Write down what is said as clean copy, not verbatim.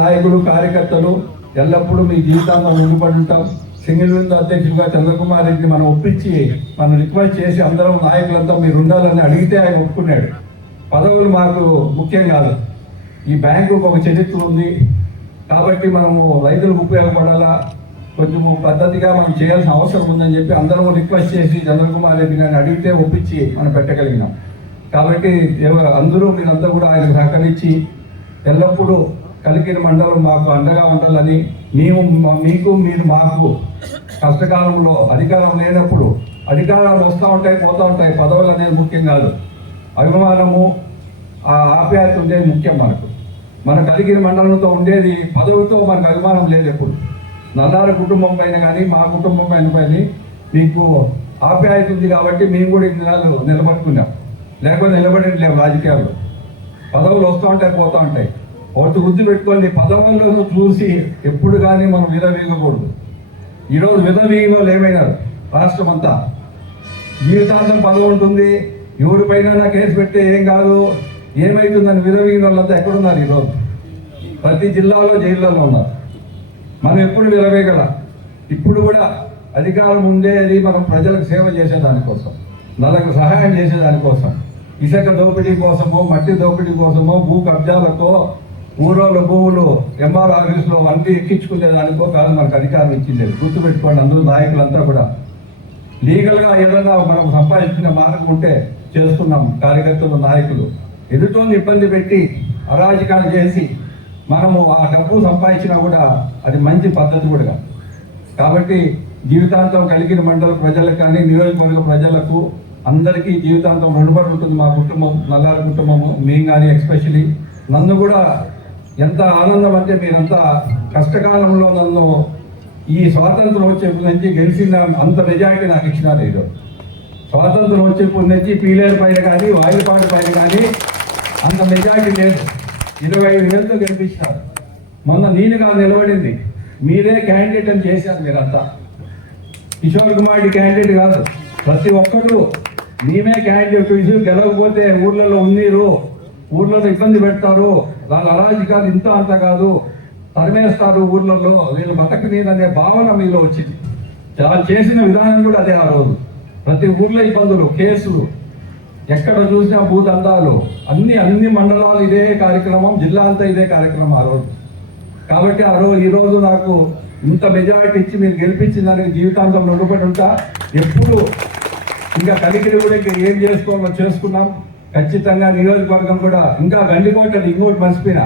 నాయకులు కార్యకర్తలు ఎల్లప్పుడూ మీ జీవితాల్లో ముడిపడి ఉంటాం. సింగిల్ విండో అధ్యక్షుడిగా చంద్రకుమార్ రెడ్డిని మనం ఒప్పించి మనం రిక్వెస్ట్ చేసి అందరం నాయకులంతా మీరు ఉండాలని అడిగితే ఆయన ఒప్పుకున్నాడు. పదవులు మాకు ముఖ్యం కాదు, ఈ బ్యాంకుకు ఒక చరిత్ర ఉంది కాబట్టి మనము రైతులకు ఉపయోగపడాలా, కొంచెము పద్ధతిగా మనం చేయాల్సిన అవసరం ఉందని చెప్పి అందరం రిక్వెస్ట్ చేసి చంద్రకుమార్ రెడ్డి గారిని అడిగితే ఒప్పించి మనం పెట్టగలిగినాం. కాబట్టి అందరూ మీరంతా కూడా ఆయనకు సహకరించి ఎల్లప్పుడూ కలికిరి మండలం మాకు అండగా ఉండాలని, మీకు మీరు మాకు కష్టకాలంలో అధికారం లేనప్పుడు అధికారాలు వస్తూ ఉంటాయి పోతూ ఉంటాయి, పదవులు అనేది ముఖ్యం కాదు, అభిమానము ఆ ఆప్యాయత ఉండేది ముఖ్యం. మన కలికిరి మండలంతో ఉండేది పదవులతో మనకు అభిమానం లేదు. ఎప్పుడు నల్లార కుటుంబం పైన కానీ మా కుటుంబం పైన మీకు ఆప్యాయత ఉంది కాబట్టి మేము కూడా ఇన్ని నెలలు నిలబడుకున్నాం, లేకపోతే నిలబడట్లేము. రాజకీయాల్లో పదవులు వస్తూ ఉంటాయి పోతూ ఉంటాయి, ఒకటి గుర్తు పెట్టుకోండి, పదవులను చూసి ఎప్పుడు కానీ మనం విధవీగకూడదు. ఈరోజు విధవీగిన వాళ్ళు ఏమైనారు, రాష్ట్రం అంతా జీవితాంతం పదవి ఉంటుంది, ఎవరిపైన కేసు పెడితే ఏం కాదు ఏమవుతుందని విధవీగిన వాళ్ళంతా ఎక్కడున్నారు? ఈరోజు ప్రతి జిల్లాలో జైళ్ళలో ఉన్నారు. మనం ఎప్పుడు విధవేగల, ఇప్పుడు కూడా అధికారం ఉండేది మనం ప్రజలకు సేవ చేసేదానికోసం, నలకు సహాయం చేసేదానికోసం, ఇసుక దోపిడీ కోసమో మట్టి దోపిడీ కోసమో భూ కబ్జాలకో ఊరోళ్ళ భూములు ఎంఆర్ ఆఫీసులో అన్నీ ఎక్కించుకునే దానికో కాదు మనకు అధికారం ఇచ్చింది. గుర్తుపెట్టుకోండి, అందరూ నాయకులంతా కూడా లీగల్గా ఏదైనా మనం సంపాదించిన మార్గం ఉంటే చేస్తున్నాం. కార్యకర్తలు నాయకులు ఎదుటోని ఇబ్బంది పెట్టి అరాజకాలు చేసి మనము ఆ డబ్బు సంపాదించినా కూడా అది మంచి పద్ధతి కూడా. కాబట్టి జీవితాంతం కలిగిన మండల ప్రజలకు కానీ నియోజకవర్గ ప్రజలకు అందరికీ జీవితాంతం రుణపడి ఉంటుంది మా కుటుంబం, నల్లారి కుటుంబము. మేము కానీ ఎక్స్పెషలీ నన్ను కూడా ఎంత ఆనందం అంటే మీరంతా కష్టకాలంలో నన్ను ఈ స్వాతంత్రం వచ్చేప్పటి నుంచి గెలిచిన అంత మెజారిటీ నాకు ఇచ్చినారు. ఈరోజు స్వాతంత్రం వచ్చేప్పటి నుంచి పీలేరు పైన కానీ వాయిలపాటి పైన కానీ అంత మెజారిటీ లేదు. 25,000తో గెలిపించినారు. మొన్న నేను కాదు నిలబడింది, మీరే క్యాండిడేట్ అని చేశారు. మీరంతా కిషోర్ కుమార్ రెడ్డి క్యాండిడేట్ కాదు, ప్రతి ఒక్కరు మేమే క్యాండిడేట్. ఇష్యూ గెలవకపోతే ఊర్లలో ఉన్నీరు, ఊర్లలో ఇబ్బంది పెడతారు, వాళ్ళ అరాజకాలు ఇంత అంత కాదు, తరిమేస్తారు ఊర్లలో, వీళ్ళు బతకనీదనే భావన మీలో వచ్చింది. చాలా చేసిన విధానం కూడా అదే. ఆ రోజు ప్రతి ఊర్లో ఇబ్బందులు, కేసులు, ఎక్కడ చూసినా భూదందాలు, అన్ని మండలాలు ఇదే కార్యక్రమం, జిల్లా అంతా ఇదే కార్యక్రమం ఆ రోజు. కాబట్టి ఈరోజు నాకు ఇంత మెజారిటీ ఇచ్చి మీరు గెలిపించిన దానికి జీవితాంతం రుణపడి ఉంటా. ఎప్పుడు ఇంకా కలికిరి కూడా ఏం చేసుకోవాలో చేసుకున్నాం. ఖచ్చితంగా నియోజకవర్గం కూడా ఇంకా గండికోటది ఇంకోటి మర్చిపోయినా